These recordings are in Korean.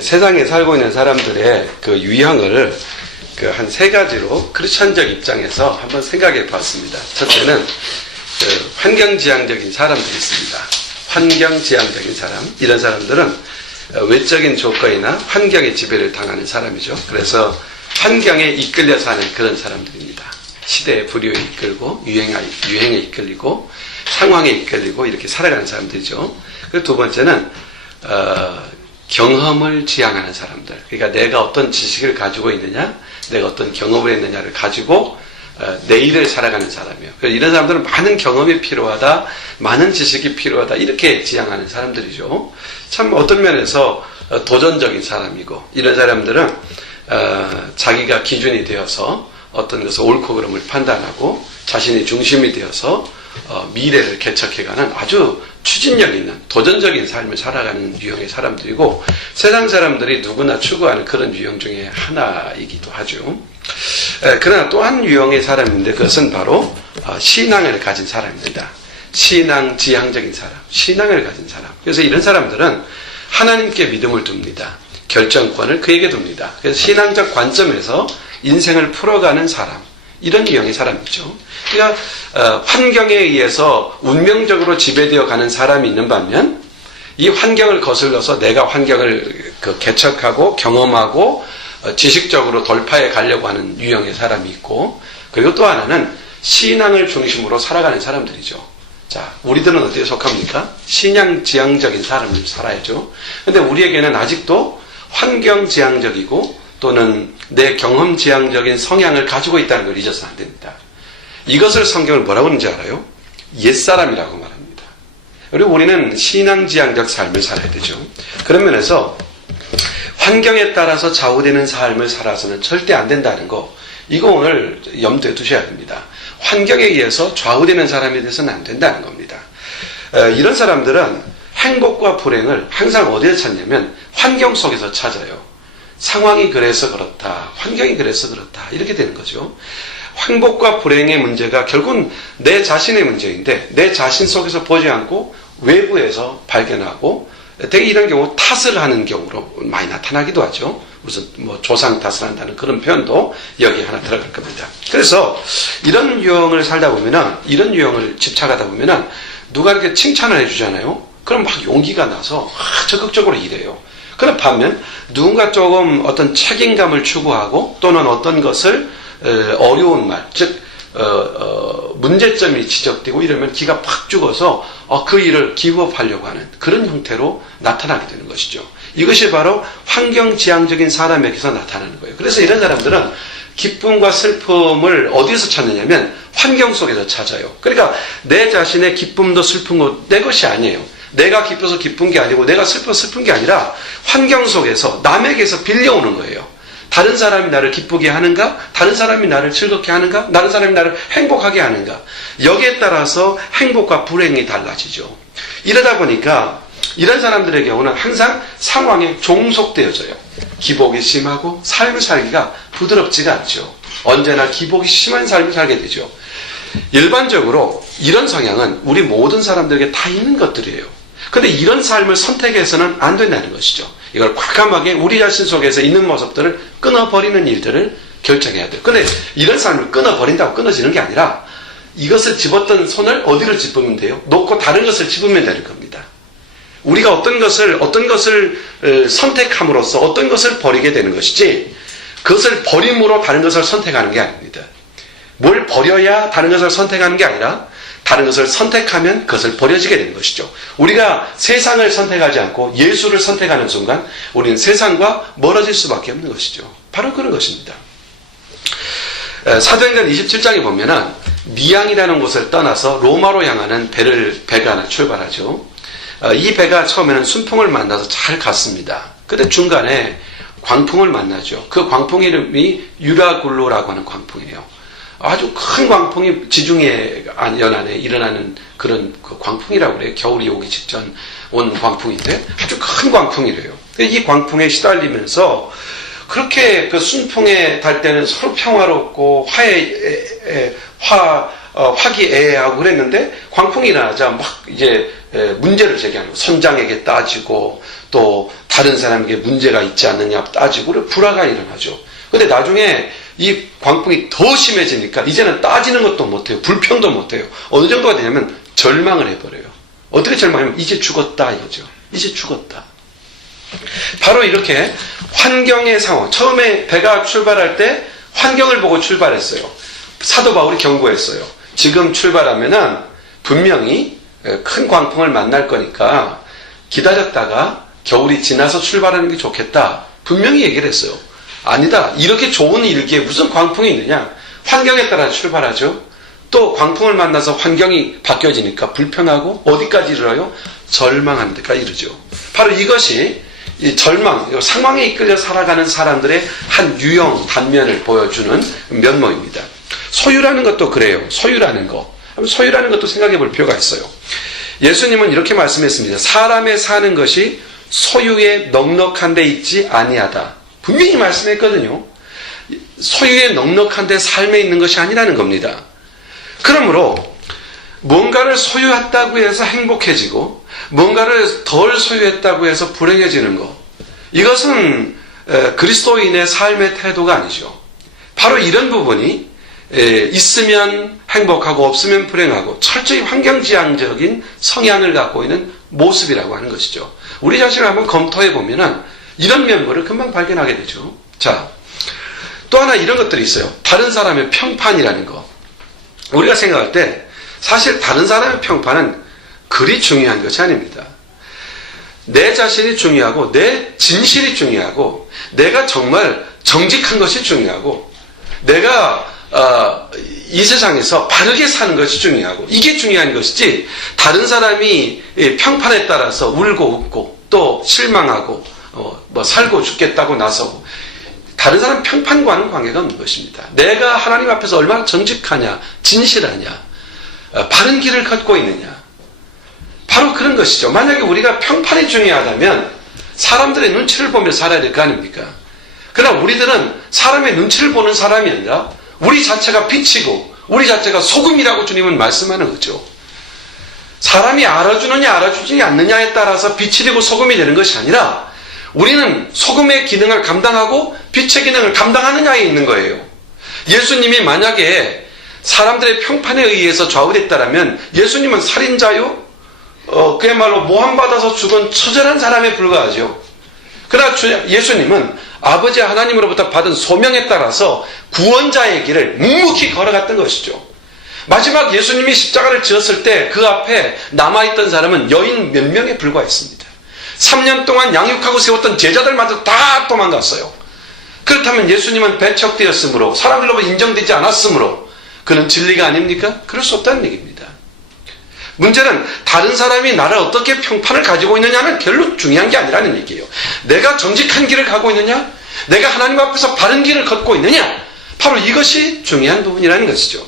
세상에 살고 있는 사람들의 그 유형을 그 한 세 가지로 크리스천적 입장에서 한번 생각해 봤습니다. 첫째는 환경지향적인 사람들이 있습니다. 환경지향적인 사람. 이런 사람들은 외적인 조건이나 환경의 지배를 당하는 사람이죠. 그래서 환경에 이끌려 사는 그런 사람들입니다. 시대의 부류에 이끌고 유행에 이끌리고 상황에 이끌리고 이렇게 살아가는 사람들이죠. 그리고 두 번째는 경험을 지향하는 사람들. 그러니까 내가 어떤 지식을 가지고 있느냐, 내가 어떤 경험을 했느냐를 가지고 내일을 살아가는 사람이에요. 이런 사람들은 많은 경험이 필요하다, 많은 지식이 필요하다, 이렇게 지향하는 사람들이죠. 참 어떤 면에서 도전적인 사람이고, 이런 사람들은 자기가 기준이 되어서 어떤 것을 옳고 그름을 판단하고 자신의 중심이 되어서 미래를 개척해가는 아주 추진력 있는 도전적인 삶을 살아가는 유형의 사람들이고, 세상 사람들이 누구나 추구하는 그런 유형 중에 하나이기도 하죠. 그러나 또 한 유형의 사람인데 그것은 바로 신앙을 가진 사람입니다. 신앙 지향적인 사람, 신앙을 가진 사람. 그래서 이런 사람들은 하나님께 믿음을 둡니다. 결정권을 그에게 둡니다. 그래서 신앙적 관점에서 인생을 풀어가는 사람, 이런 유형의 사람이죠. 그러니까 환경에 의해서 운명적으로 지배되어 가는 사람이 있는 반면, 이 환경을 거슬러서 내가 환경을 개척하고 경험하고 지식적으로 돌파해 가려고 하는 유형의 사람이 있고, 그리고 또 하나는 신앙을 중심으로 살아가는 사람들이죠. 자, 우리들은 어디에 속합니까? 신앙 지향적인 삶을 살아야죠. 근데 우리에게는 아직도 환경 지향적이고 또는 내 경험 지향적인 성향을 가지고 있다는 걸 잊어서는 안 됩니다. 이것을 성경을 뭐라고 하는지 알아요? 옛사람이라고 말합니다. 그리고 우리는 신앙 지향적 삶을 살아야 되죠. 그런 면에서 환경에 따라서 좌우되는 삶을 살아서는 절대 안 된다는 거, 이거 오늘 염두에 두셔야 됩니다. 환경에 의해서 좌우되는 사람이 돼서는 안 된다는 겁니다. 이런 사람들은 행복과 불행을 항상 어디에 찾냐면 환경 속에서 찾아요. 상황이 그래서 그렇다, 환경이 그래서 그렇다, 이렇게 되는 거죠. 행복과 불행의 문제가 결국은 내 자신의 문제인데 내 자신 속에서 보지 않고 외부에서 발견하고, 되게 이런 경우 탓을 하는 경우로 많이 나타나기도 하죠. 무슨 조상 탓을 한다는 그런 표현도 여기 하나 들어갈 겁니다. 그래서 이런 유형을 살다 보면은, 이런 유형을 집착하다 보면은 누가 이렇게 칭찬을 해주잖아요. 그럼 막 용기가 나서 적극적으로 일해요. 그런 반면 누군가 조금 어떤 책임감을 추구하고 또는 어떤 것을 어려운 말, 즉 문제점이 지적되고 이러면 기가 팍 죽어서 그 일을 기부업하려고 하는 그런 형태로 나타나게 되는 것이죠. 이것이 바로 환경지향적인 사람에게서 나타나는 거예요. 그래서 이런 사람들은 기쁨과 슬픔을 어디서 찾느냐면 환경 속에서 찾아요. 그러니까 내 자신의 기쁨도 슬픔도 내 것이 아니에요. 내가 기뻐서 기쁜 게 아니고 내가 슬퍼서 슬픈 게 아니라 환경 속에서 남에게서 빌려오는 거예요. 다른 사람이 나를 기쁘게 하는가? 다른 사람이 나를 즐겁게 하는가? 다른 사람이 나를 행복하게 하는가? 여기에 따라서 행복과 불행이 달라지죠. 이러다 보니까 이런 사람들의 경우는 항상 상황에 종속되어져요. 기복이 심하고 삶을 살기가 부드럽지가 않죠. 언제나 기복이 심한 삶을 살게 되죠. 일반적으로 이런 성향은 우리 모든 사람들에게 다 있는 것들이에요. 그런데 이런 삶을 선택해서는 안 된다는 것이죠. 이걸 과감하게 우리 자신 속에서 있는 모습들을 끊어버리는 일들을 결정해야 돼요. 그런데 이런 삶을 끊어버린다고 끊어지는 게 아니라 이것을 집었던 손을 어디로 집으면 돼요? 놓고 다른 것을 집으면 되는 겁니다. 우리가 어떤 것을 선택함으로써 어떤 것을 버리게 되는 것이지, 그것을 버림으로 다른 것을 선택하는 게 아닙니다. 뭘 버려야 다른 것을 선택하는 게 아니라 다른 것을 선택하면 그것을 버려지게 되는 것이죠. 우리가 세상을 선택하지 않고 예수를 선택하는 순간 우리는 세상과 멀어질 수밖에 없는 것이죠. 바로 그런 것입니다. 사도행전 27장에 보면은 미양이라는 곳을 떠나서 로마로 향하는 배가 하나 출발하죠. 이 배가 처음에는 순풍을 만나서 잘 갔습니다. 근데 중간에 광풍을 만나죠. 그 광풍 이름이 유라굴로라고 하는 광풍이에요. 아주 큰 광풍이 지중해 연안에 일어나는 그런 그 광풍이라고 그래요. 겨울이 오기 직전 온 광풍인데 아주 큰 광풍이래요. 이 광풍에 시달리면서 그렇게 그 순풍에 달 때는 서로 평화롭고 화기애애하고 그랬는데 광풍이 일어나자 막 이제 문제를 제기하는 거. 선장에게 따지고 또 다른 사람에게 문제가 있지 않느냐 따지고 불화가 일어나죠. 근데 나중에 이 광풍이 더 심해지니까 이제는 따지는 것도 못해요. 불평도 못해요. 어느 정도가 되냐면 절망을 해버려요. 어떻게 절망하면 이제 죽었다 이거죠. 이제 죽었다. 바로 이렇게 환경의 상황. 처음에 배가 출발할 때 환경을 보고 출발했어요. 사도 바울이 경고했어요. 지금 출발하면은 분명히 큰 광풍을 만날 거니까 기다렸다가 겨울이 지나서 출발하는 게 좋겠다. 분명히 얘기를 했어요. 아니다. 이렇게 좋은 일기에 무슨 광풍이 있느냐. 환경에 따라 출발하죠. 또 광풍을 만나서 환경이 바뀌어지니까 불편하고 어디까지 이르러요? 절망하는 데까지 이르죠. 바로 이것이 이 절망, 상황에 이끌려 살아가는 사람들의 한 유형 단면을 보여주는 면모입니다. 소유라는 것도 그래요. 소유라는 거. 소유라는 것도 생각해 볼 필요가 있어요. 예수님은 이렇게 말씀했습니다. 사람의 사는 것이 소유에 넉넉한 데 있지 아니하다. 분명히 말씀했거든요. 소유에 넉넉한 데 삶에 있는 것이 아니라는 겁니다. 그러므로 뭔가를 소유했다고 해서 행복해지고 뭔가를 덜 소유했다고 해서 불행해지는 것, 이것은 그리스도인의 삶의 태도가 아니죠. 바로 이런 부분이 있으면 행복하고 없으면 불행하고 철저히 환경지향적인 성향을 갖고 있는 모습이라고 하는 것이죠. 우리 자신을 한번 검토해 보면은 이런 면모를 금방 발견하게 되죠. 자, 또 하나 이런 것들이 있어요. 다른 사람의 평판이라는 거. 우리가 생각할 때 사실 다른 사람의 평판은 그리 중요한 것이 아닙니다. 내 자신이 중요하고 내 진실이 중요하고 내가 정말 정직한 것이 중요하고 내가 이 세상에서 바르게 사는 것이 중요하고 이게 중요한 것이지, 다른 사람이 평판에 따라서 울고 웃고 또 실망하고 살고 죽겠다고 나서고 다른 사람 평판과는 관계가 없는 것입니다. 내가 하나님 앞에서 얼마나 정직하냐, 진실하냐, 바른 길을 걷고 있느냐, 바로 그런 것이죠. 만약에 우리가 평판이 중요하다면 사람들의 눈치를 보며 살아야 될 거 아닙니까? 그러나 우리들은 사람의 눈치를 보는 사람이 아니라 우리 자체가 빛이고 우리 자체가 소금이라고 주님은 말씀하는 거죠. 사람이 알아주느냐 알아주지 않느냐에 따라서 빛이 되고 소금이 되는 것이 아니라 우리는 소금의 기능을 감당하고 빛의 기능을 감당하느냐에 있는 거예요. 예수님이 만약에 사람들의 평판에 의해서 좌우됐다면 예수님은 살인자요? 그야말로 모함받아서 죽은 처절한 사람에 불과하죠. 그러나 예수님은 아버지 하나님으로부터 받은 소명에 따라서 구원자의 길을 묵묵히 걸어갔던 것이죠. 마지막 예수님이 십자가를 지었을 때 그 앞에 남아있던 사람은 여인 몇 명에 불과했습니다. 3년 동안 양육하고 세웠던 제자들마저 다 도망갔어요. 그렇다면 예수님은 배척되었으므로 사람들로부터 인정되지 않았으므로 그는 진리가 아닙니까? 그럴 수 없다는 얘기입니다. 문제는 다른 사람이 나를 어떻게 평판을 가지고 있느냐는 별로 중요한 게 아니라는 얘기예요. 내가 정직한 길을 가고 있느냐? 내가 하나님 앞에서 바른 길을 걷고 있느냐? 바로 이것이 중요한 부분이라는 것이죠.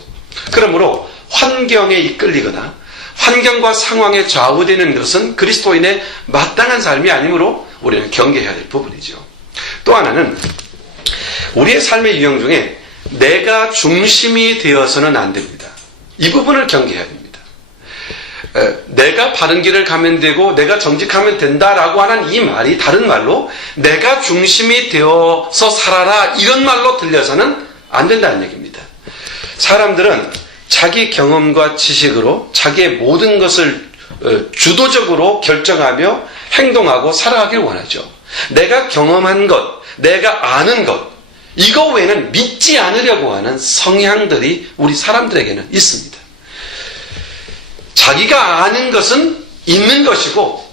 그러므로 환경에 이끌리거나 환경과 상황에 좌우되는 것은 그리스도인의 마땅한 삶이 아니므로 우리는 경계해야 될 부분이죠. 또 하나는 우리의 삶의 유형 중에 내가 중심이 되어서는 안 됩니다. 이 부분을 경계해야 됩니다. 내가 바른 길을 가면 되고 내가 정직하면 된다라고 하는 이 말이 다른 말로 내가 중심이 되어서 살아라 이런 말로 들려서는 안 된다는 얘기입니다. 사람들은 자기 경험과 지식으로 자기의 모든 것을 주도적으로 결정하며 행동하고 살아가길 원하죠. 내가 경험한 것, 내가 아는 것, 이거 외에는 믿지 않으려고 하는 성향들이 우리 사람들에게는 있습니다. 자기가 아는 것은 있는 것이고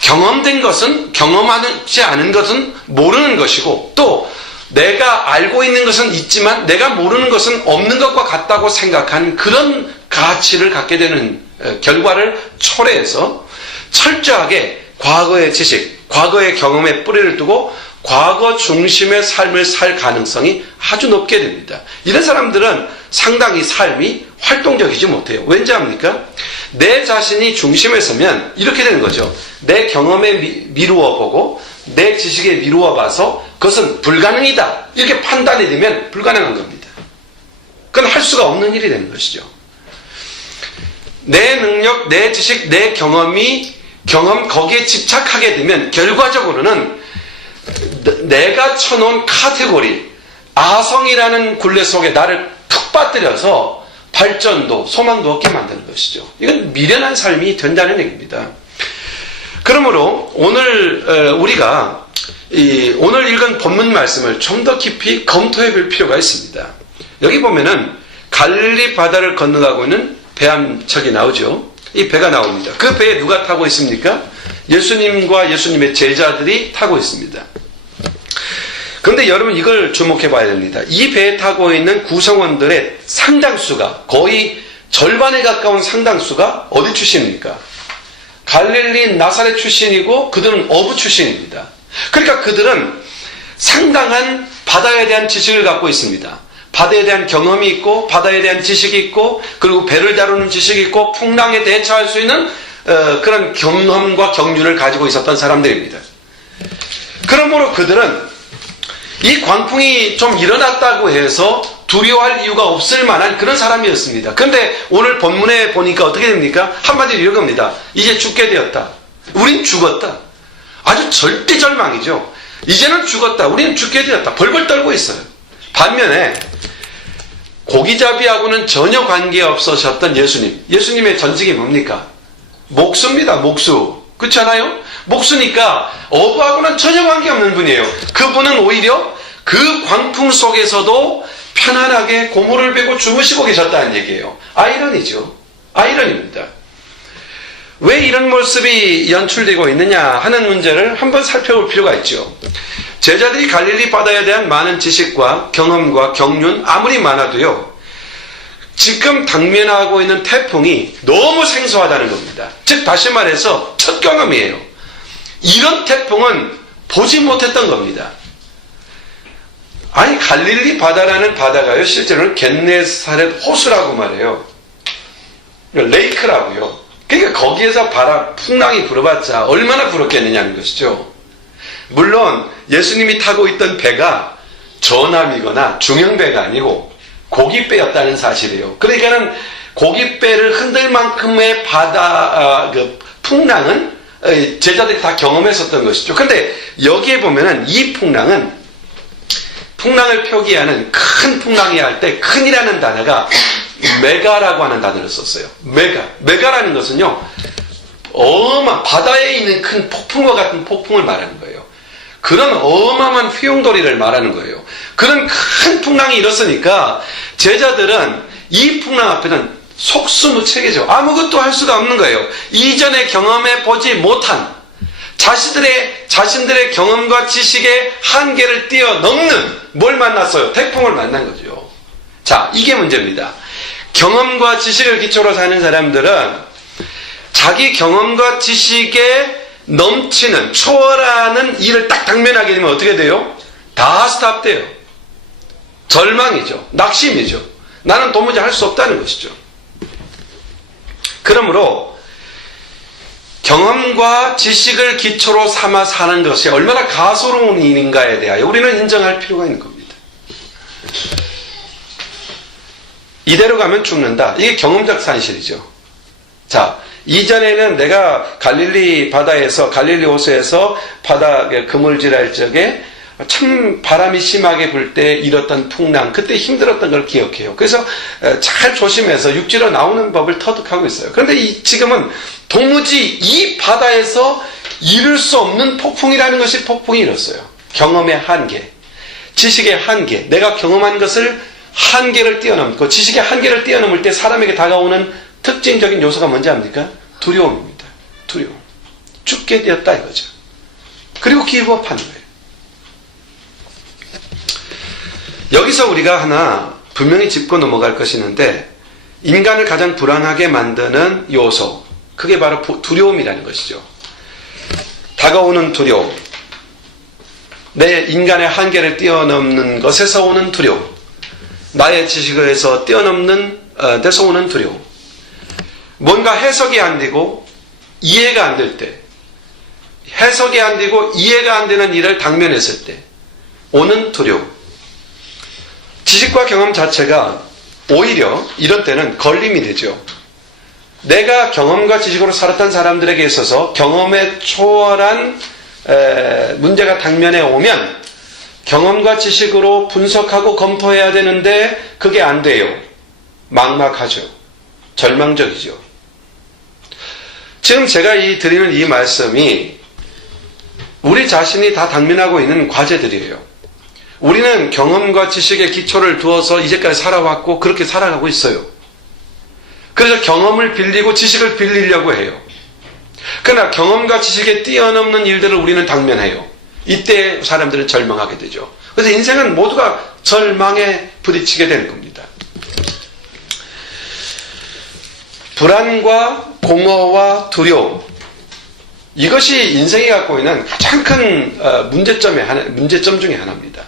경험된 것은 경험하지 않은 것은 모르는 것이고 또 내가 알고 있는 것은 있지만 내가 모르는 것은 없는 것과 같다고 생각하는 그런 가치를 갖게 되는 결과를 초래해서 철저하게 과거의 지식, 과거의 경험에 뿌리를 두고 과거 중심의 삶을 살 가능성이 아주 높게 됩니다. 이런 사람들은 상당히 삶이 활동적이지 못해요. 왠지 압니까? 내 자신이 중심에 서면 이렇게 되는 거죠. 내 경험에 미루어 보고 내 지식에 미루어 봐서 그것은 불가능이다 이렇게 판단이 되면 불가능한 겁니다. 그건 할 수가 없는 일이 되는 것이죠. 내 능력, 내 지식, 내 경험 거기에 집착하게 되면 결과적으로는 내가 쳐놓은 카테고리, 아성이라는 굴레 속에 나를 툭 빠뜨려서 발전도 소망도 없게 만드는 것이죠. 이건 미련한 삶이 된다는 얘기입니다. 그러므로 오늘 우리가 오늘 읽은 본문 말씀을 좀 더 깊이 검토해 볼 필요가 있습니다. 여기 보면은 갈릴리 바다를 건너가고 있는 배 한 척이 나오죠. 이 배가 나옵니다. 그 배에 누가 타고 있습니까? 예수님과 예수님의 제자들이 타고 있습니다. 그런데 여러분 이걸 주목해 봐야 됩니다. 이 배에 타고 있는 구성원들의 상당수가, 거의 절반에 가까운 상당수가 어디 출신입니까? 갈릴리 나사렛 출신이고 그들은 어부 출신입니다. 그러니까 그들은 상당한 바다에 대한 지식을 갖고 있습니다. 바다에 대한 경험이 있고 바다에 대한 지식이 있고 그리고 배를 다루는 지식이 있고 풍랑에 대처할 수 있는 그런 경험과 경륜을 가지고 있었던 사람들입니다. 그러므로 그들은 이 광풍이 좀 일어났다고 해서 두려워할 이유가 없을 만한 그런 사람이었습니다. 그런데 오늘 본문에 보니까 어떻게 됩니까? 한마디로 이런 겁니다. 이제 죽게 되었다. 우린 죽었다. 아주 절대절망이죠. 이제는 죽었다. 우리는 죽게 되었다. 벌벌 떨고 있어요. 반면에 고기잡이하고는 전혀 관계없으셨던 예수님. 예수님의 전직이 뭡니까? 목수입니다. 목수. 그렇지 않아요? 목수니까 어부하고는 전혀 관계없는 분이에요. 그분은 오히려 그 광풍 속에서도 편안하게 고무를 베고 주무시고 계셨다는 얘기예요. 아이러니죠. 아이러니입니다. 왜 이런 모습이 연출되고 있느냐 하는 문제를 한번 살펴볼 필요가 있죠. 제자들이 갈릴리 바다에 대한 많은 지식과 경험과 경륜 아무리 많아도요, 지금 당면하고 있는 태풍이 너무 생소하다는 겁니다. 즉 다시 말해서 첫 경험이에요. 이런 태풍은 보지 못했던 겁니다. 아니 갈릴리 바다라는 바다가요 실제로는 겟네사렛 호수라고 말해요. 레이크라고요. 그러니까 거기에서 풍랑이 불어봤자 얼마나 불었겠느냐는 것이죠. 물론 예수님이 타고 있던 배가 저남이거나 중형배가 아니고 고깃배였다는 사실이에요. 그러니까는 고깃배를 흔들 만큼의 풍랑은 제자들이 다 경험했었던 것이죠. 그런데 여기에 보면은 이 풍랑을 표기하는 큰 풍랑이 할 때 큰이라는 단어가 메가라고 하는 단어를 썼어요. 메가라는 것은요, 어마어마한 바다에 있는 큰 폭풍과 같은 폭풍을 말하는 거예요. 그런 어마어마한 휘용돌이를 말하는 거예요. 그런 큰 풍랑이 일었으니까 제자들은 이 풍랑 앞에는 속수무책이죠. 아무것도 할 수가 없는 거예요. 이전에 경험해 보지 못한 자신들의 경험과 지식의 한계를 뛰어넘는 뭘 만났어요? 태풍을 만난 거죠. 자, 이게 문제입니다. 경험과 지식을 기초로 사는 사람들은 자기 경험과 지식에 넘치는, 초월하는 일을 딱 당면하게 되면 어떻게 돼요? 다 스탑돼요. 절망이죠. 낙심이죠. 나는 도무지 할 수 없다는 것이죠. 그러므로 경험과 지식을 기초로 삼아 사는 것이 얼마나 가소로운 일인가에 대하여 우리는 인정할 필요가 있는 겁니다. 이대로 가면 죽는다. 이게 경험적 산실이죠. 자, 이전에는 내가 갈릴리 호수에서 바다 그물질할 적에 참 바람이 심하게 불 때 일었던 풍랑, 그때 힘들었던 걸 기억해요. 그래서 잘 조심해서 육지로 나오는 법을 터득하고 있어요. 그런데 지금은 도무지 이 바다에서 이룰 수 없는 폭풍이라는 것이 폭풍이 일었어요. 경험의 한계, 지식의 한계, 내가 경험한 것을 한계를 뛰어넘고 지식의 한계를 뛰어넘을 때 사람에게 다가오는 특징적인 요소가 뭔지 압니까? 두려움입니다. 두려움. 죽게 되었다 이거죠. 그리고 기브업하는 거예요. 여기서 우리가 하나 분명히 짚고 넘어갈 것이 있는데, 인간을 가장 불안하게 만드는 요소, 그게 바로 두려움이라는 것이죠. 다가오는 두려움, 내 인간의 한계를 뛰어넘는 것에서 오는 두려움, 나의 지식에서 뛰어넘는 데서 오는 두려움, 뭔가 해석이 안 되고 이해가 안 될 때, 해석이 안 되고 이해가 안 되는 일을 당면했을 때 오는 두려움. 지식과 경험 자체가 오히려 이런 때는 걸림이 되죠. 내가 경험과 지식으로 살았던 사람들에게 있어서 경험에 초월한 문제가 당면에 오면 경험과 지식으로 분석하고 검토해야 되는데 그게 안 돼요. 막막하죠. 절망적이죠. 지금 제가 드리는 이 말씀이 우리 자신이 다 당면하고 있는 과제들이에요. 우리는 경험과 지식의 기초를 두어서 이제까지 살아왔고 그렇게 살아가고 있어요. 그래서 경험을 빌리고 지식을 빌리려고 해요. 그러나 경험과 지식에 뛰어넘는 일들을 우리는 당면해요. 이때 사람들은 절망하게 되죠. 그래서 인생은 모두가 절망에 부딪히게 되는 겁니다. 불안과 공허와 두려움, 이것이 인생이 갖고 있는 가장 큰 문제점 중에 하나입니다.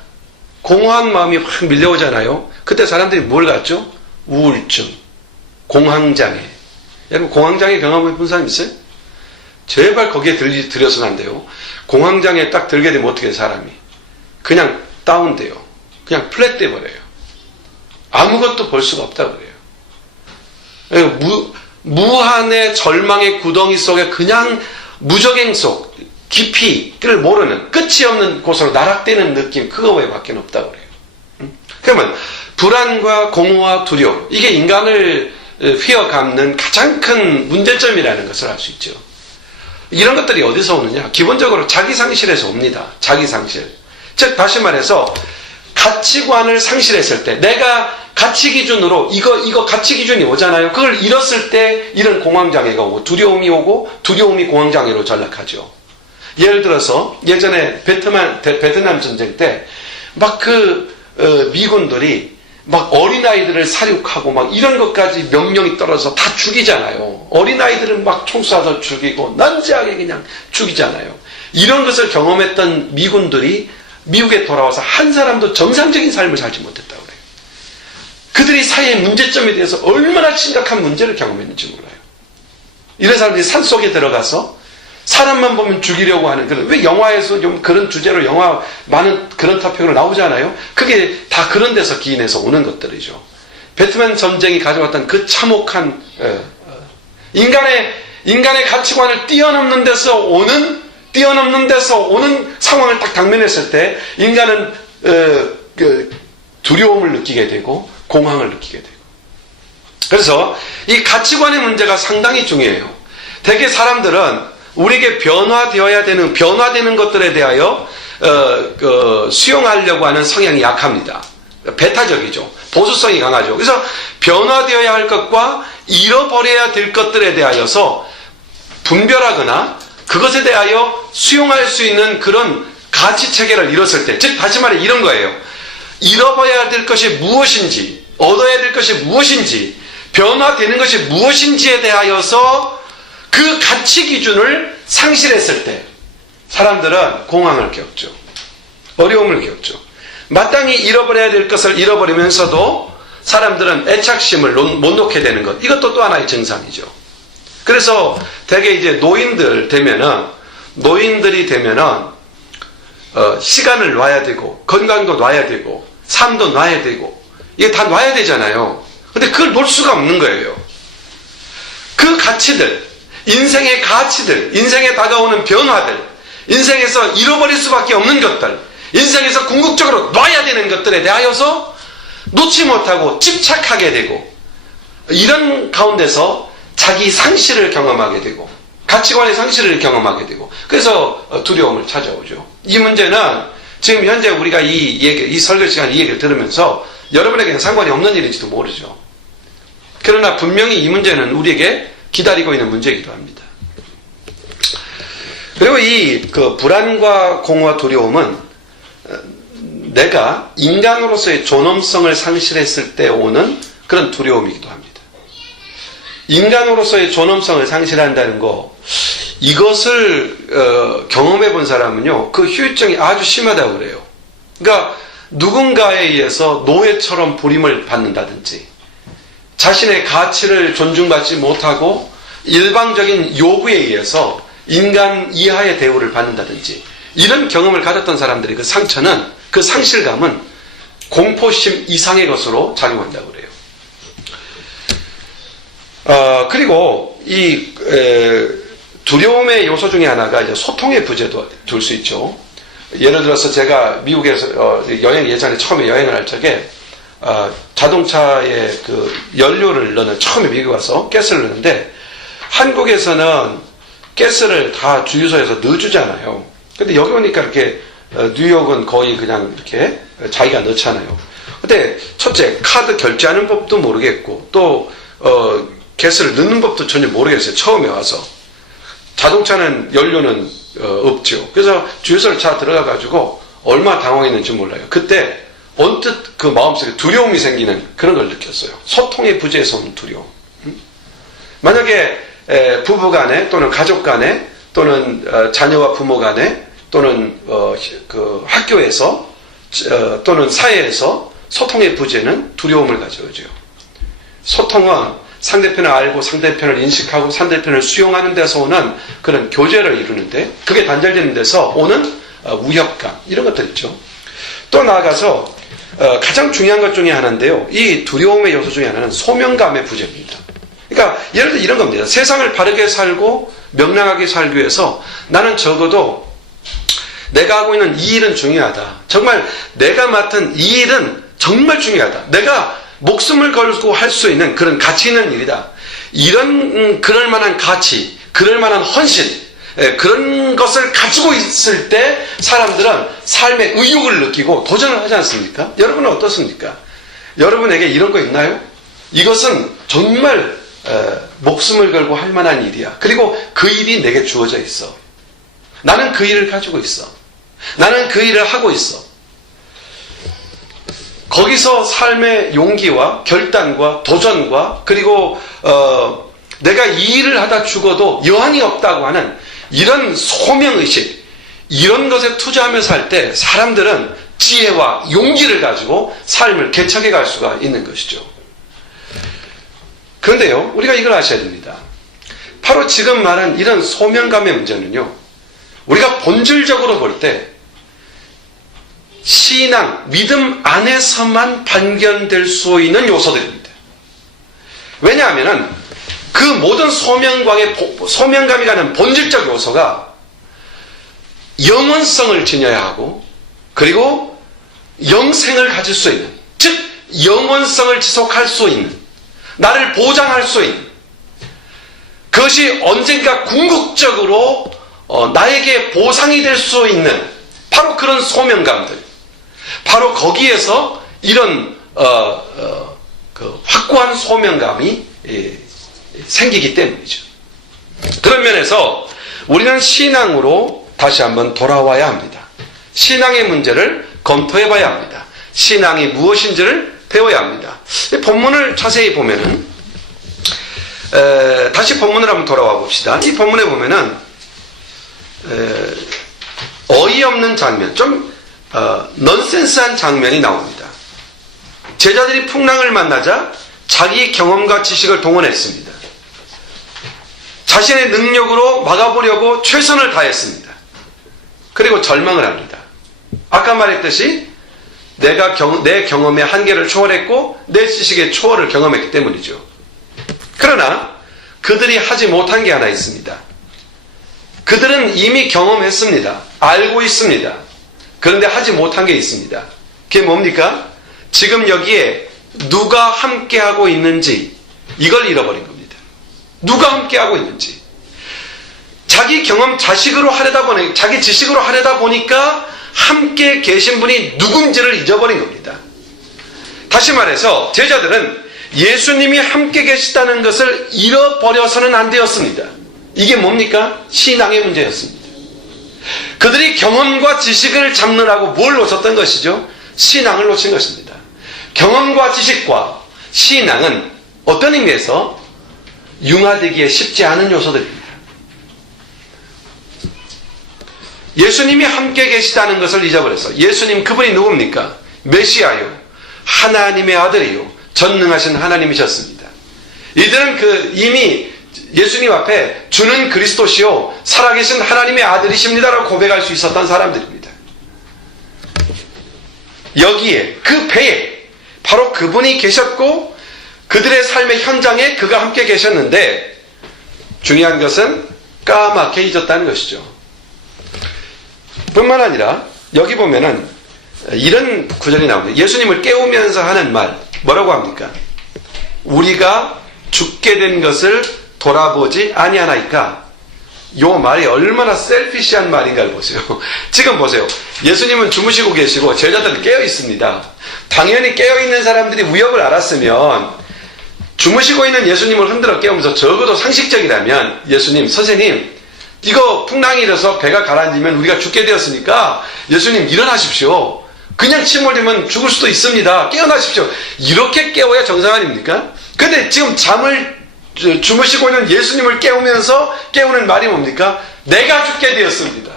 공허한 마음이 확 밀려오잖아요. 그때 사람들이 뭘 갖죠? 우울증, 공황장애. 여러분 공황장애 경험해 본 사람 있어요? 제발 거기에 들여서는 안 돼요. 공황장애에 딱 들게 되면 어떻게 해요, 사람이? 그냥 다운돼요. 그냥 플랫 돼버려요. 아무것도 볼 수가 없다고 그래요. 무한의 절망의 구덩이 속에 그냥 무적행 속 깊이를 모르는 끝이 없는 곳으로 나락되는 느낌, 그거 외밖에 없다고 그래요. 그러면 불안과 공허와 두려움, 이게 인간을 휘어감는 가장 큰 문제점이라는 것을 알 수 있죠. 이런 것들이 어디서 오느냐? 기본적으로 자기상실에서 옵니다. 자기상실. 즉 다시 말해서 가치관을 상실했을 때, 내가 가치 기준으로 이거 가치 기준이 오잖아요. 그걸 잃었을 때 이런 공황장애가 오고 두려움이 오고 두려움이 공황장애로 전락하죠. 예를 들어서 예전에 베트남 전쟁 때 막 미군들이 막 어린아이들을 사륙하고 막 이런 것까지 명령이 떨어져서 다 죽이잖아요. 어린아이들은 막 총 쏴서 죽이고 난지하게 그냥 죽이잖아요. 이런 것을 경험했던 미군들이 미국에 돌아와서 한 사람도 정상적인 삶을 살지 못했다고 그래요. 그들이 사회의 문제점에 대해서 얼마나 심각한 문제를 경험했는지 몰라요. 이런 사람들이 산속에 들어가서 사람만 보면 죽이려고 하는 왜 영화에서 좀 그런 주제로 영화 많은 그런 토픽으로 나오잖아요. 그게 다 그런 데서 기인해서 오는 것들이죠. 베트남 전쟁이 가져왔던 그 참혹한 인간의 가치관을 뛰어넘는 데서 오는 상황을 딱 당면했을 때 인간은 두려움을 느끼게 되고 공황을 느끼게 되고. 그래서 이 가치관의 문제가 상당히 중요해요. 대개 사람들은 우리에게 변화되는 것들에 대하여 수용하려고 하는 성향이 약합니다. 배타적이죠. 보수성이 강하죠. 그래서 변화되어야 할 것과 잃어버려야 될 것들에 대하여서 분별하거나 그것에 대하여 수용할 수 있는 그런 가치체계를 잃었을 때, 즉 다시 말해 이런 거예요. 잃어버려야 될 것이 무엇인지, 얻어야 될 것이 무엇인지, 변화되는 것이 무엇인지에 대하여서 그 가치 기준을 상실했을 때 사람들은 공황을 겪죠. 어려움을 겪죠. 마땅히 잃어버려야 될 것을 잃어버리면서도 사람들은 애착심을 못 놓게 되는 것, 이것도 또 하나의 증상이죠. 그래서 대개 이제 노인들이 되면은 시간을 놔야 되고 건강도 놔야 되고 삶도 놔야 되고 이게 다 놔야 되잖아요. 근데 그걸 놓을 수가 없는 거예요. 그 가치들, 인생의 가치들, 인생에 다가오는 변화들, 인생에서 잃어버릴 수밖에 없는 것들, 인생에서 궁극적으로 놔야 되는 것들에 대하여서 놓지 못하고 집착하게 되고, 이런 가운데서 자기 상실을 경험하게 되고 가치관의 상실을 경험하게 되고, 그래서 두려움을 찾아오죠. 이 문제는 지금 현재 우리가 이 설교 시간 이 얘기를 들으면서 여러분에게는 상관이 없는 일인지도 모르죠. 그러나 분명히 이 문제는 우리에게 기다리고 있는 문제이기도 합니다. 그리고 이 불안과 공허와 두려움은 내가 인간으로서의 존엄성을 상실했을 때 오는 그런 두려움이기도 합니다. 인간으로서의 존엄성을 상실한다는 거, 이것을 경험해 본 사람은요, 그 후유증이 아주 심하다고 그래요. 그러니까 누군가에 의해서 노예처럼 부림을 받는다든지, 자신의 가치를 존중받지 못하고 일방적인 요구에 의해서 인간 이하의 대우를 받는다든지, 이런 경험을 가졌던 사람들의 그 상처는, 그 상실감은 공포심 이상의 것으로 작용한다고 그래요. 그리고 이 두려움의 요소 중에 하나가 이제 소통의 부재도 될 수 있죠. 예를 들어서 제가 미국에서 여행 예전에 처음에 여행을 할 적에 자동차에 그 연료를 넣는 처음에 미국 와서 가스를 넣는데 한국에서는 가스를 다 주유소에서 넣어주잖아요. 근데 여기 오니까 이렇게 뉴욕은 거의 그냥 이렇게 자기가 넣잖아요. 근데 첫째 카드 결제하는 법도 모르겠고 또 가스를 넣는 법도 전혀 모르겠어요. 처음에 와서. 자동차는 연료는 없죠. 그래서 주유소를 차 들어가 가지고 얼마나 당황했는지 몰라요. 그때 언뜻 그 마음속에 두려움이 생기는 그런 걸 느꼈어요. 소통의 부재에서 오는 두려움. 만약에 부부 간에 또는 가족 간에 또는 자녀와 부모 간에 또는 그 학교에서 또는 사회에서 소통의 부재는 두려움을 가져오죠. 소통은 상대편을 알고 상대편을 인식하고 상대편을 수용하는 데서 오는 그런 교제를 이루는데 그게 단절되는 데서 오는 위협감 이런 것들 있죠. 또 나아가서 가장 중요한 것 중에 하나인데요. 이 두려움의 요소 중에 하나는 소명감의 부재입니다. 그러니까 예를 들어 이런 겁니다. 세상을 바르게 살고 명랑하게 살기 위해서 나는 적어도 내가 하고 있는 이 일은 중요하다. 정말 내가 맡은 이 일은 정말 중요하다. 내가 목숨을 걸고 할 수 있는 그런 가치 있는 일이다. 그럴 만한 가치, 그럴 만한 헌신, 그런 것을 가지고 있을 때 사람들은 삶의 의욕을 느끼고 도전을 하지 않습니까? 여러분은 어떻습니까? 여러분에게 이런 거 있나요? 이것은 정말 목숨을 걸고 할 만한 일이야. 그리고 그 일이 내게 주어져 있어. 나는 그 일을 가지고 있어. 나는 그 일을 하고 있어. 거기서 삶의 용기와 결단과 도전과 그리고 내가 이 일을 하다 죽어도 여한이 없다고 하는 이런 소명의식, 이런 것에 투자하면서 살 때 사람들은 지혜와 용기를 가지고 삶을 개척해 갈 수가 있는 것이죠. 그런데요, 우리가 이걸 아셔야 됩니다. 바로 지금 말한 이런 소명감의 문제는요, 우리가 본질적으로 볼 때 신앙, 믿음 안에서만 발견될 수 있는 요소들입니다. 왜냐하면 그 모든 소명감이 가는 본질적 요소가 영원성을 지녀야 하고 그리고 영생을 가질 수 있는, 즉 영원성을 지속할 수 있는, 나를 보장할 수 있는, 그것이 언젠가 궁극적으로 나에게 보상이 될 수 있는 바로 그런 소명감들, 바로 거기에서 이런 그 확고한 소명감이 생기기 때문이죠. 그런 면에서 우리는 신앙으로 다시 한번 돌아와야 합니다. 신앙의 문제를 검토해 봐야 합니다. 신앙이 무엇인지를 배워야 합니다. 본문을 자세히 보면은 다시 본문을 한번 돌아와 봅시다. 이 본문에 보면은 어이없는 장면, 좀 넌센스한 장면이 나옵니다. 제자들이 풍랑을 만나자 자기 경험과 지식을 동원했습니다. 자신의 능력으로 막아보려고 최선을 다했습니다. 그리고 절망을 합니다. 아까 말했듯이 내 경험의 한계를 초월했고 내 지식의 초월을 경험했기 때문이죠. 그러나 그들이 하지 못한 게 하나 있습니다. 그들은 이미 경험했습니다. 알고 있습니다. 그런데 하지 못한 게 있습니다. 그게 뭡니까? 지금 여기에 누가 함께하고 있는지 이걸 잃어버린 겁니다. 누가 함께하고 있는지. 자기 경험 자식으로 하려다 보니, 자기 지식으로 하려다 보니까 함께 계신 분이 누군지를 잊어버린 겁니다. 다시 말해서 제자들은 예수님이 함께 계시다는 것을 잃어버려서는 안 되었습니다. 이게 뭡니까? 신앙의 문제였습니다. 그들이 경험과 지식을 잡느라고 뭘 놓쳤던 것이죠? 신앙을 놓친 것입니다. 경험과 지식과 신앙은 어떤 의미에서 융화되기에 쉽지 않은 요소들입니다. 예수님이 함께 계시다는 것을 잊어버려서, 예수님 그분이 누굽니까? 메시아요, 하나님의 아들이요, 전능하신 하나님이셨습니다. 이들은 이미 예수님 앞에 주는 그리스도시요 살아계신 하나님의 아들이십니다라고 고백할 수 있었던 사람들입니다. 여기에 그 배에 바로 그분이 계셨고 그들의 삶의 현장에 그가 함께 계셨는데 중요한 것은 까맣게 잊었다는 것이죠. 뿐만 아니라 여기 보면은 이런 구절이 나옵니다. 예수님을 깨우면서 하는 말 뭐라고 합니까? 우리가 죽게 된 것을 돌아보지 아니하나이까. 요 말이 얼마나 셀피시한 말인가를 보세요. 지금 보세요. 예수님은 주무시고 계시고 제자들은 깨어 있습니다. 당연히 깨어 있는 사람들이 위협을 알았으면 주무시고 있는 예수님을 흔들어 깨우면서 적어도 상식적이라면 예수님, 선생님, 이거 풍랑이 일어서 배가 가라앉으면 우리가 죽게 되었으니까 예수님 일어나십시오. 그냥 침몰되면 죽을 수도 있습니다. 깨어나십시오. 이렇게 깨워야 정상 아닙니까? 근데 지금 주무시고 있는 예수님을 깨우면서 깨우는 말이 뭡니까? 내가 죽게 되었습니다.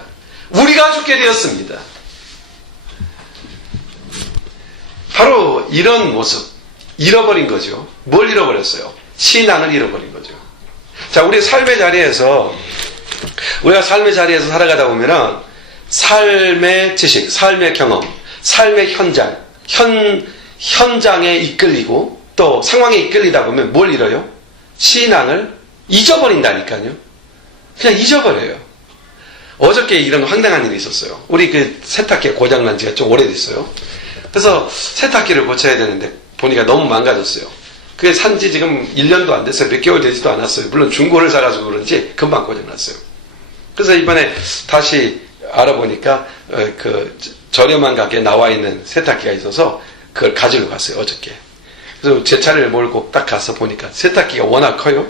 우리가 죽게 되었습니다. 바로 이런 모습, 잃어버린 거죠. 뭘 잃어버렸어요? 신앙을 잃어버린 거죠. 자, 우리 삶의 자리에서 우리가 삶의 자리에서 살아가다 보면은 삶의 지식, 삶의 경험, 삶의 현장에 이끌리고 또 상황에 이끌리다 보면 뭘 잃어요? 신앙을 잊어버린다니까요. 그냥 잊어버려요. 어저께 이런 황당한 일이 있었어요. 우리 그 세탁기 고장난 지가 좀 오래됐어요. 그래서 세탁기를 고쳐야 되는데 보니까 너무 망가졌어요. 그게 산지 지금 1년도 안 됐어요. 몇 개월 되지도 않았어요. 물론 중고를 사가지고 그런지 금방 고장났어요. 그래서 이번에 다시 알아보니까 그 저렴한 가게에 나와 있는 세탁기가 있어서 그걸 가지러 갔어요. 어저께. 그래서 제 차를 몰고 딱 가서 보니까 세탁기가 워낙 커요.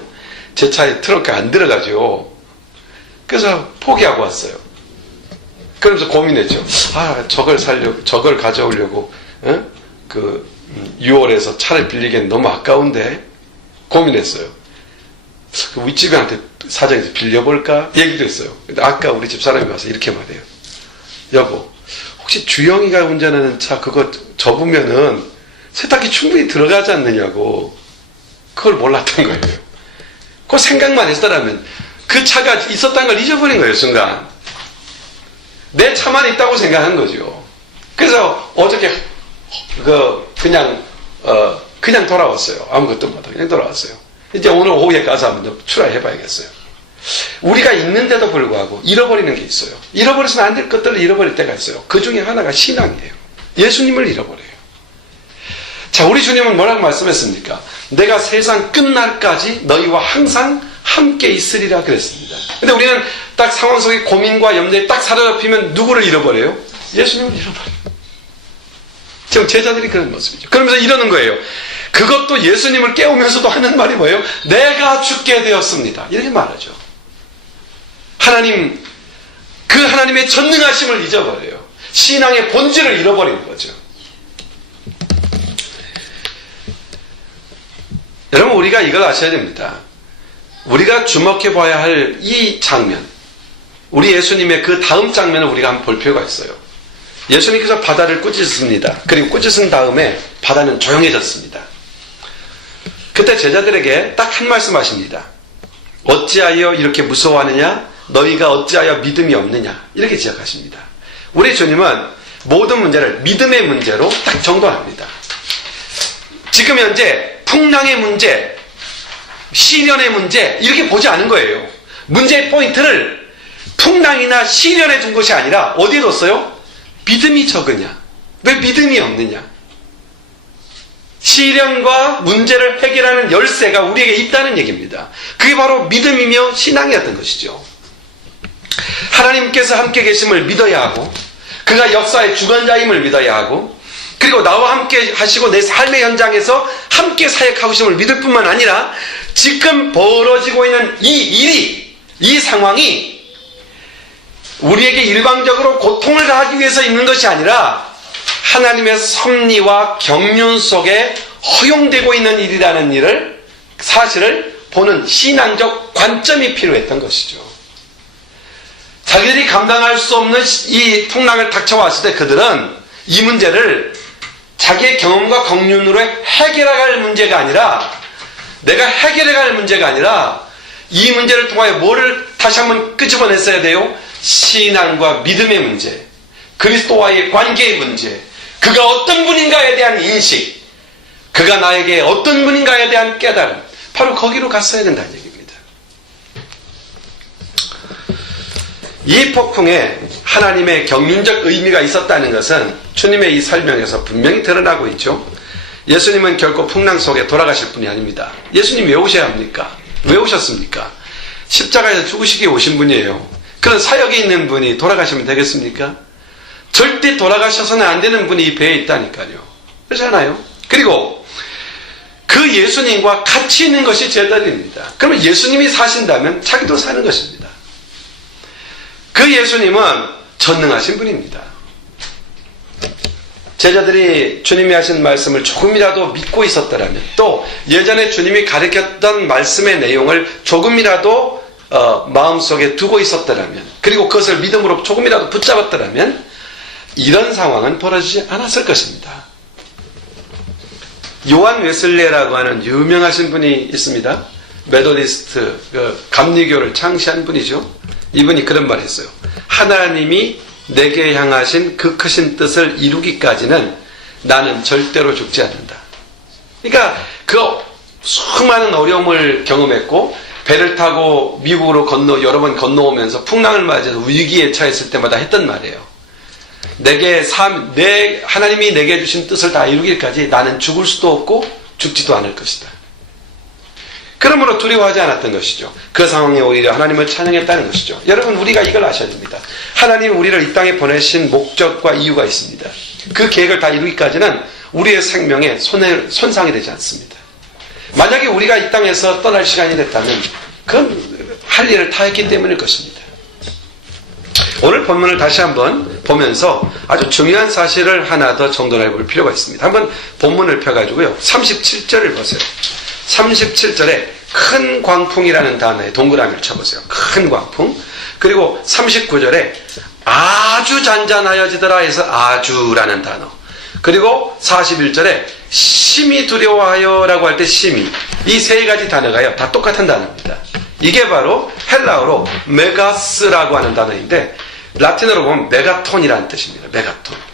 제 차에 트렁크에 안 들어가죠. 그래서 포기하고 왔어요. 그러면서 고민했죠. 저걸 가져오려고, 그 6월에서 차를 빌리기엔 너무 아까운데 고민했어요. 그 윗집한테 사정해서 빌려볼까? 얘기도 했어요. 근데 아까 우리 집 사람이 와서 이렇게 말해요. 여보, 혹시 주영이가 운전하는 차 그거 접으면은 세탁기 충분히 들어가지 않느냐고. 그걸 몰랐던 거예요. 그 생각만 했더라면 그 차가 있었다는 걸 잊어버린 거예요, 순간. 내 차만 있다고 생각한 거죠. 그래서 어저께 그냥 돌아왔어요. 아무것도 못하고 그냥 돌아왔어요. 이제 오늘 오후에 가서 한번 트라이 해봐야겠어요. 우리가 있는데도 불구하고 잃어버리는 게 있어요. 잃어버려서는 안 될 것들을 잃어버릴 때가 있어요. 그 중에 하나가 신앙이에요. 예수님을 잃어버려요. 자, 우리 주님은 뭐라고 말씀했습니까? 내가 세상 끝날까지 너희와 항상 함께 있으리라 그랬습니다. 근데 우리는 딱 상황 속의 고민과 염려에 딱 사로잡히면 누구를 잃어버려요? 예수님을 잃어버려요. 지금 제자들이 그런 모습이죠. 그러면서 이러는 거예요. 그것도 예수님을 깨우면서도 하는 말이 뭐예요? 내가 죽게 되었습니다. 이렇게 말하죠. 그 하나님의 전능하심을 잊어버려요. 신앙의 본질을 잃어버리는 거죠. 여러분, 우리가 이걸 아셔야 됩니다. 우리가 주목해 봐야 할 이 장면, 우리 예수님의 그 다음 장면을 우리가 한번 볼 필요가 있어요. 예수님께서 바다를 꾸짖습니다. 그리고 꾸짖은 다음에 바다는 조용해졌습니다. 그때 제자들에게 딱 한 말씀 하십니다. 어찌하여 이렇게 무서워하느냐? 너희가 어찌하여 믿음이 없느냐? 이렇게 지적하십니다. 우리 주님은 모든 문제를 믿음의 문제로 딱 정돈합니다. 지금 현재 풍랑의 문제, 시련의 문제 이렇게 보지 않은 거예요. 문제의 포인트를 풍랑이나 시련에 둔 것이 아니라 어디에 뒀어요? 믿음이 적으냐? 왜 믿음이 없느냐? 시련과 문제를 해결하는 열쇠가 우리에게 있다는 얘기입니다. 그게 바로 믿음이며 신앙이었던 것이죠. 하나님께서 함께 계심을 믿어야 하고, 그가 역사의 주관자임을 믿어야 하고, 그리고 나와 함께 하시고 내 삶의 현장에서 함께 사역하고 계심을 믿을 뿐만 아니라 지금 벌어지고 있는 이 상황이 우리에게 일방적으로 고통을 가하기 위해서 있는 것이 아니라 하나님의 섭리와 경륜 속에 허용되고 있는 일이라는 사실을 보는 신앙적 관점이 필요했던 것이죠. 자기들이 감당할 수 없는 이 풍랑을 닥쳐왔을 때 그들은 이 문제를 자기의 경험과 경륜으로 해결해갈 문제가 아니라, 내가 해결해갈 문제가 아니라 이 문제를 통하여 뭐를 다시 한번 끄집어냈어야 돼요? 신앙과 믿음의 문제, 그리스도와의 관계의 문제, 그가 어떤 분인가에 대한 인식, 그가 나에게 어떤 분인가에 대한 깨달음, 바로 거기로 갔어야 된다는 얘기입니다. 이 폭풍에 하나님의 경륜적 의미가 있었다는 것은 주님의 이 설명에서 분명히 드러나고 있죠. 예수님은 결코 풍랑 속에 돌아가실 분이 아닙니다. 예수님 왜 오셔야 합니까? 왜 오셨습니까? 십자가에서 죽으시기 오신 분이에요. 그런 사역이 있는 분이 돌아가시면 되겠습니까? 절대 돌아가셔서는 안 되는 분이 이 배에 있다니까요. 그렇잖아요. 그리고 그 예수님과 같이 있는 것이 제자들입니다. 그러면 예수님이 사신다면 자기도 사는 것입니다. 그 예수님은 전능하신 분입니다. 제자들이 주님이 하신 말씀을 조금이라도 믿고 있었더라면, 또 예전에 주님이 가르쳤던 말씀의 내용을 조금이라도 마음속에 두고 있었더라면, 그리고 그것을 믿음으로 조금이라도 붙잡았더라면 이런 상황은 벌어지지 않았을 것입니다. 요한 웨슬레라고 하는 유명하신 분이 있습니다. 메도디스트 감리교를 창시한 분이죠. 이분이 그런 말을 했어요. 하나님이 내게 향하신 그 크신 뜻을 이루기까지는 나는 절대로 죽지 않는다. 그러니까 그 수많은 어려움을 경험했고, 배를 타고 미국으로 여러 번 건너오면서 풍랑을 맞이해서 위기에 처했을 때마다 했던 말이에요. 하나님이 내게 주신 뜻을 다 이루기까지 나는 죽을 수도 없고 죽지도 않을 것이다. 그러므로 두려워하지 않았던 것이죠. 그 상황에 오히려 하나님을 찬양했다는 것이죠. 여러분, 우리가 이걸 아셔야 됩니다. 하나님이 우리를 이 땅에 보내신 목적과 이유가 있습니다. 그 계획을 다 이루기까지는 우리의 생명에 손상이 되지 않습니다. 만약에 우리가 이 땅에서 떠날 시간이 됐다면 그건 할 일을 다 했기 때문일 것입니다. 오늘 본문을 다시 한번 보면서 아주 중요한 사실을 하나 더 정돈해 볼 필요가 있습니다. 한번 본문을 펴가지고요, 37절을 보세요. 37절에 큰 광풍이라는 단어에 동그라미를 쳐보세요. 큰 광풍. 그리고 39절에 아주 잔잔하여지더라 해서 아주라는 단어. 그리고 41절에 심히 두려워하여 라고 할 때 심히. 이 세 가지 단어가요, 다 똑같은 단어입니다. 이게 바로 헬라어로 메가스라고 하는 단어인데, 라틴어로 보면 메가톤이라는 뜻입니다.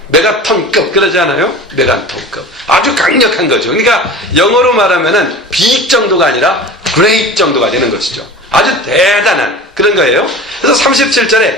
메가톤급, 그러지 않아요? 메가톤급. 아주 강력한 거죠. 그러니까 영어로 말하면은 빅 정도가 아니라 그레이트 정도가 되는 것이죠. 아주 대단한 그런 거예요. 그래서 37절에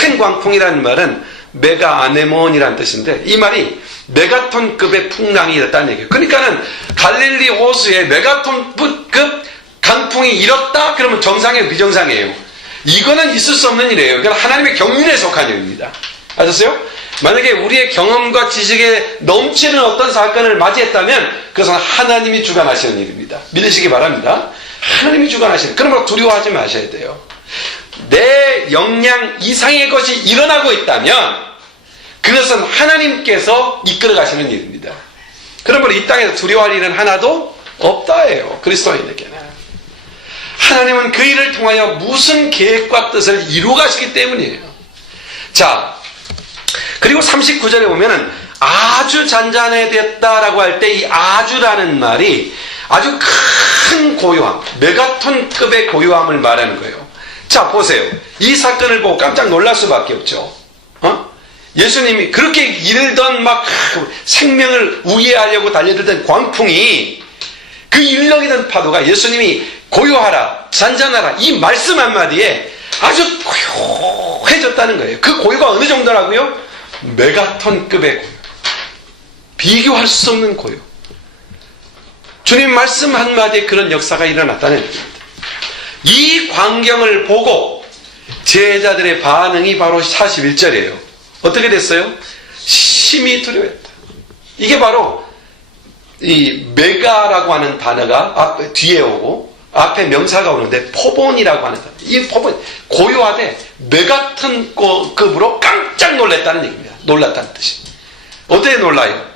큰 광풍이라는 말은 메가 아네몬이라는 뜻인데, 이 말이 메가톤급의 풍랑이 일었다는 얘기예요. 그러니까는 갈릴리 호수에 메가톤급 강풍이 일었다? 그러면 정상이에요, 비정상이에요? 이거는 있을 수 없는 일이에요. 그건 하나님의 경륜에 속한 일입니다. 아셨어요? 만약에 우리의 경험과 지식에 넘치는 어떤 사건을 맞이했다면 그것은 하나님이 주관하시는 일입니다. 믿으시기 바랍니다. 하나님이 주관하시는, 그러므로 두려워하지 마셔야 돼요. 내 역량 이상의 것이 일어나고 있다면 그것은 하나님께서 이끌어 가시는 일입니다. 그러므로 이 땅에서 두려워할 일은 하나도 없다예요. 그리스도인에게는. 하나님은 그 일을 통하여 무슨 계획과 뜻을 이루어 가시기 때문이에요. 자, 그리고 39절에 보면은 아주 잔잔해졌다라고 할 때 이 아주라는 말이 아주 큰 고요함, 메가톤급의 고요함을 말하는 거예요. 자, 보세요. 이 사건을 보고 깜짝 놀랄 수밖에 없죠. 예수님이 그렇게 일던 막 생명을 우회하려고 달려들던 광풍이, 그 일렁이던 파도가 예수님이 고요하라, 잔잔하라, 이 말씀 한마디에 아주 고요해졌다는 거예요. 그 고요가 어느 정도라고요? 메가톤급의 고요. 비교할 수 없는 고요. 주님 말씀 한마디에 그런 역사가 일어났다는 얘기입니다. 이 광경을 보고 제자들의 반응이 바로 41절이에요. 어떻게 됐어요? 심히 두려워했다. 이게 바로 이 메가라고 하는 단어가 뒤에 오고 앞에 명사가 오는데 포본이라고 하는 단어. 이 포본, 고요하되 메가톤급으로 깜짝 놀랐다는 얘기입니다. 놀랐다는 뜻이. 어떻게 놀라요?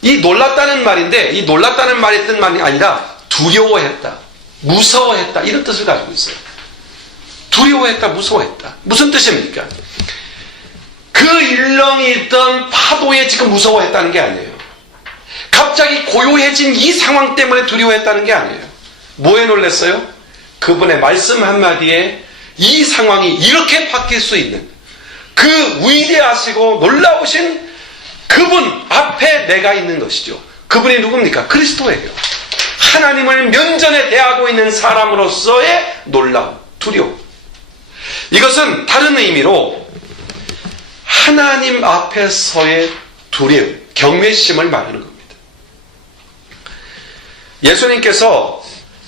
이 놀랐다는 말인데, 이 놀랐다는 말의 뜻만이 아니라 두려워했다, 무서워했다, 이런 뜻을 가지고 있어요. 두려워했다, 무서워했다. 무슨 뜻입니까? 그 일렁이 있던 파도에 지금 무서워했다는 게 아니에요. 갑자기 고요해진 이 상황 때문에 두려워했다는 게 아니에요. 뭐에 놀랐어요? 그분의 말씀 한마디에 이 상황이 이렇게 바뀔 수 있는 그 위대하시고 놀라우신 그분 앞에 내가 있는 것이죠. 그분이 누굽니까? 그리스도예요. 하나님을 면전에 대하고 있는 사람으로서의 놀라움, 두려움. 이것은 다른 의미로 하나님 앞에서의 두려움, 경외심을 말하는 겁니다. 예수님께서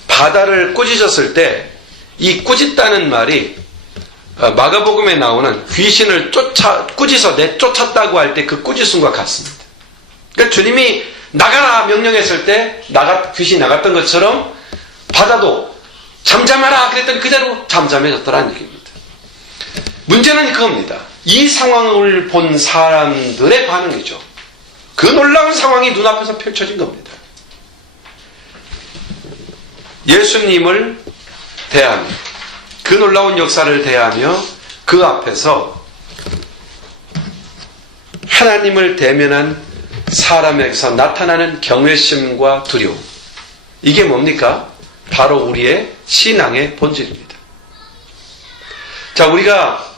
바다를 꾸짖었을 때 이 꾸짖다는 말이 마가복음에 나오는 귀신을 꾸짖어 내쫓았다고 할 때 그 꾸짖음과 같습니다. 그러니까 주님이 나가라 명령했을 때 귀신이 나갔던 것처럼 바다도 잠잠하라 그랬더니 그대로 잠잠해졌더라는 얘기입니다. 문제는 그겁니다. 이 상황을 본 사람들의 반응이죠. 그 놀라운 상황이 눈앞에서 펼쳐진 겁니다. 예수님을 대하며 그 놀라운 역사를 대하며 그 앞에서 하나님을 대면한 사람에게서 나타나는 경외심과 두려움. 이게 뭡니까? 바로 우리의 신앙의 본질입니다. 자, 우리가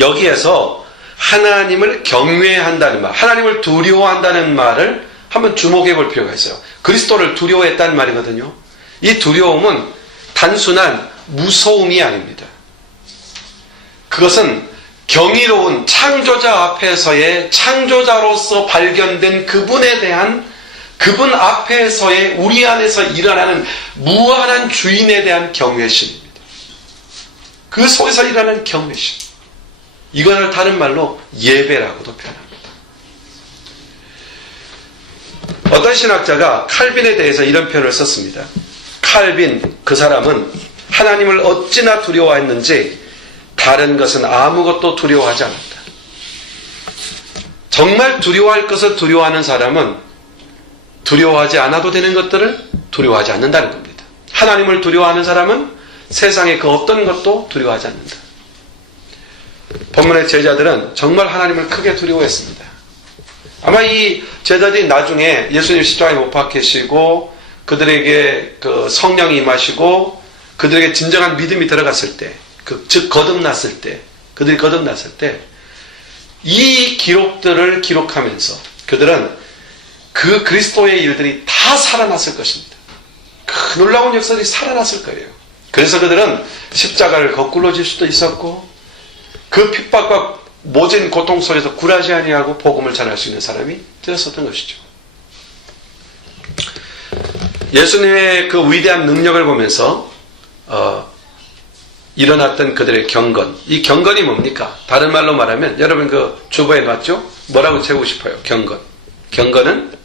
여기에서 하나님을 경외한다는 말, 하나님을 두려워한다는 말을 한번 주목해 볼 필요가 있어요. 그리스도를 두려워했다는 말이거든요. 이 두려움은 단순한 무서움이 아닙니다. 그것은 경이로운 창조자 앞에서의 창조자로서 발견된 그분에 대한 그분 앞에서의 우리 안에서 일어나는 무한한 주인에 대한 경외심입니다. 그 속에서 일어나는 경외심. 이것을 다른 말로 예배라고도 표현합니다. 어떤 신학자가 칼빈에 대해서 이런 표현을 썼습니다. 칼빈, 그 사람은 하나님을 어찌나 두려워했는지 다른 것은 아무것도 두려워하지 않았다. 정말 두려워할 것을 두려워하는 사람은 두려워하지 않아도 되는 것들을 두려워하지 않는다는 겁니다. 하나님을 두려워하는 사람은 세상의 그 어떤 것도 두려워하지 않는다. 본문의 제자들은 정말 하나님을 크게 두려워했습니다. 아마 이 제자들이 나중에 예수님 십자가에 못 박히시고 그들에게 그 성령이 임하시고 그들에게 진정한 믿음이 들어갔을 때, 즉 거듭났을 때, 그들이 거듭났을 때 이 기록들을 기록하면서 그들은 그 그리스도의 일들이 다 살아났을 것입니다. 그 놀라운 역사들이 살아났을 거예요. 그래서 그들은 십자가를 거꾸로 질 수도 있었고 그 핍박과 모진 고통 속에서 굴하지 아니하고 복음을 전할 수 있는 사람이 되었었던 것이죠. 예수님의 그 위대한 능력을 보면서 일어났던 그들의 경건. 이 경건이 뭡니까? 다른 말로 말하면 여러분 그 주보에 놨죠? 뭐라고 채우고 싶어요? 경건. 경건은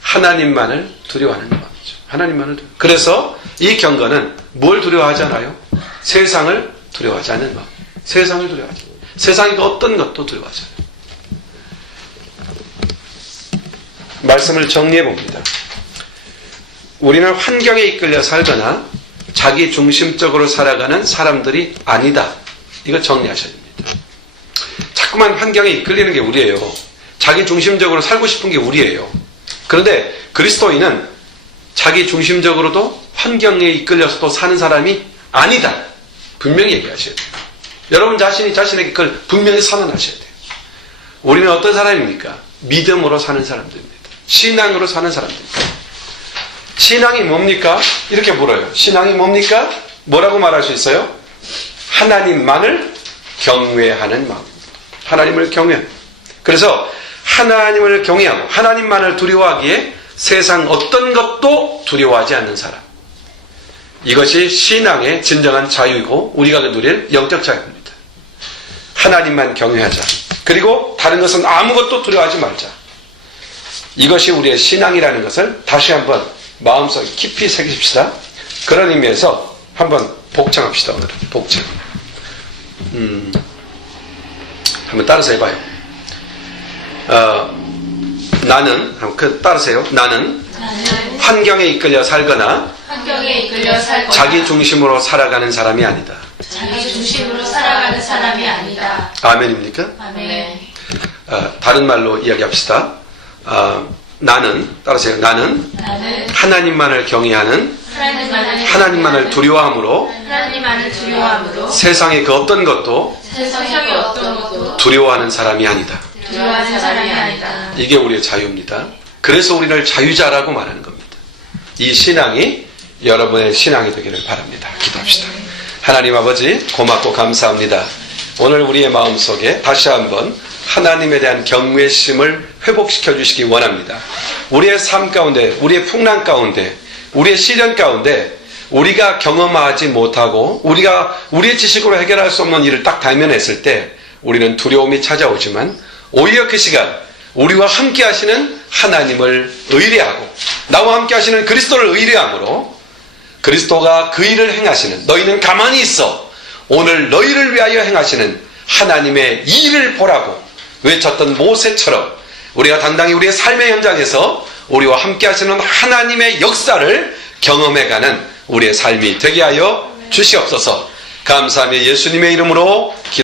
하나님만을 두려워하는 마음이죠. 하나님만을 두려워. 그래서 이 경건은 뭘 두려워하잖아요? 세상을 두려워하지 않는 마음. 세상을 두려워하지 않아요. 세상의 그 어떤 것도 두려워하지 않아요. 말씀을 정리해 봅니다. 우리는 환경에 이끌려 살거나 자기 중심적으로 살아가는 사람들이 아니다. 이거 정리하셔야 됩니다. 자꾸만 환경에 이끌리는 게 우리예요. 자기 중심적으로 살고 싶은 게 우리예요. 그런데 그리스도인은 자기 중심적으로도 환경에 이끌려서도 사는 사람이 아니다. 분명히 얘기하셔야 돼요. 여러분 자신이 자신에게 그걸 분명히 선언하셔야 돼요. 우리는 어떤 사람입니까? 믿음으로 사는 사람들입니다. 신앙으로 사는 사람들입니다. 신앙이 뭡니까? 이렇게 물어요. 신앙이 뭡니까? 뭐라고 말할 수 있어요? 하나님만을 경외하는 마음. 하나님을 경외하는. 그래서 하나님을 경외하고 하나님만을 두려워하기에 세상 어떤 것도 두려워하지 않는 사람. 이것이 신앙의 진정한 자유이고 우리가 누릴 영적 자유입니다. 하나님만 경외하자. 그리고 다른 것은 아무것도 두려워하지 말자. 이것이 우리의 신앙이라는 것을 다시 한번 마음속에 깊이 새기십시다. 그런 의미에서 한번 복창합시다. 오늘은 복창. 한번 따라서 해봐요. 나는 따르세요. 나는 환경에 이끌려 살거나 자기 중심으로 살아가는 사람이 아니다. 자기 중심으로 살아가는 사람이 아니다. 아멘입니까? 아멘. 다른 말로 이야기합시다. 나는 따라서요. 나는 하나님만을 경외하는 하나님만을 두려워함으로 세상의 그 어떤 것도 두려워하는 사람이 아니다. 두려워하는 사람이 아니다. 이게 우리의 자유입니다. 그래서 우리를 자유자라고 말하는 겁니다. 이 신앙이 여러분의 신앙이 되기를 바랍니다. 기도합시다. 하나님 아버지, 고맙고 감사합니다. 오늘 우리의 마음속에 다시 한번 하나님에 대한 경외심을 회복시켜 주시기 원합니다. 우리의 삶 가운데, 우리의 풍랑 가운데, 우리의 시련 가운데 우리가 경험하지 못하고 우리가 우리의 지식으로 해결할 수 없는 일을 딱 당면했을 때 우리는 두려움이 찾아오지만 오히려 그 시간 우리와 함께 하시는 하나님을 의뢰하고 나와 함께 하시는 그리스도를 의뢰함으로 그리스도가 그 일을 행하시는, 너희는 가만히 있어 오늘 너희를 위하여 행하시는 하나님의 일을 보라고 외쳤던 모세처럼 우리가 당당히 우리의 삶의 현장에서 우리와 함께 하시는 하나님의 역사를 경험해가는 우리의 삶이 되게 하여 주시옵소서. 감사하며 예수님의 이름으로